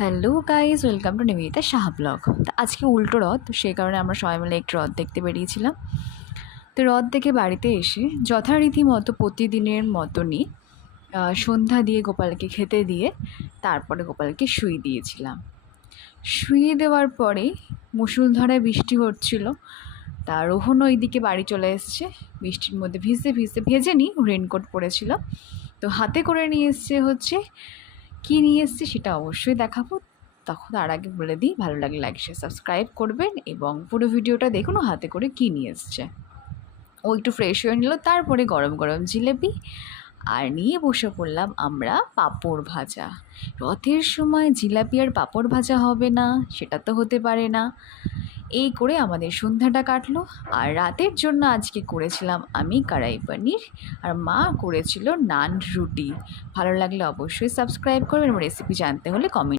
Hello guys, welcome to Nivedita Saha blog. তো আজকে উল্টো রথ, তো সেই কারণে আমরা সবাই মিলে একটু রথ দেখতে বেরিয়েছিলাম। তো রথ দেখে বাড়িতে এসে যথারীতি মতো প্রতিদিনের মতনই সন্ধ্যা দিয়ে গোপালকে খেতে দিয়ে তারপরে গোপালকে শুইয়ে দিয়েছিলাম। শুইয়ে দেওয়ার পরেই মুষলধারায় বৃষ্টি হচ্ছিল। তা রোহন ওইদিকে বাড়ি চলে এসছে, বৃষ্টির মধ্যে ভিজতে ভিজতে, ভেজেনি, রেনকোট পরেছিল। তো হাতে করে নিয়ে এসছে কী নিয়ে এসছে সেটা অবশ্যই দেখাবো। তখন তার আগে বলে দিই, ভালো লাগলে লাইক শেয়ার সাবস্ক্রাইব করবেন এবং পুরো ভিডিওটা দেখুন ও হাতে করে কী নিয়ে এসছে। ও একটু ফ্রেশ হয়ে নিল, তারপরে গরম গরম জিলেপি আর নিয়ে বসে পড়লাম আমরা পাঁপড় ভাজা। রথের সময় জিলাপি আর পাঁপড় ভাজা হবে না, সেটা তো হতে পারে না। এই করে আমাদের সন্ধ্যাটা কাটলো। আর রাতের জন্য আজকে করেছিলাম আমি কড়াই পনির, আর মা করেছিল নান রুটি। ভালো লাগলে অবশ্যই সাবস্ক্রাইব করবেন এবং রেসিপি জানতে হলে কমেন্ট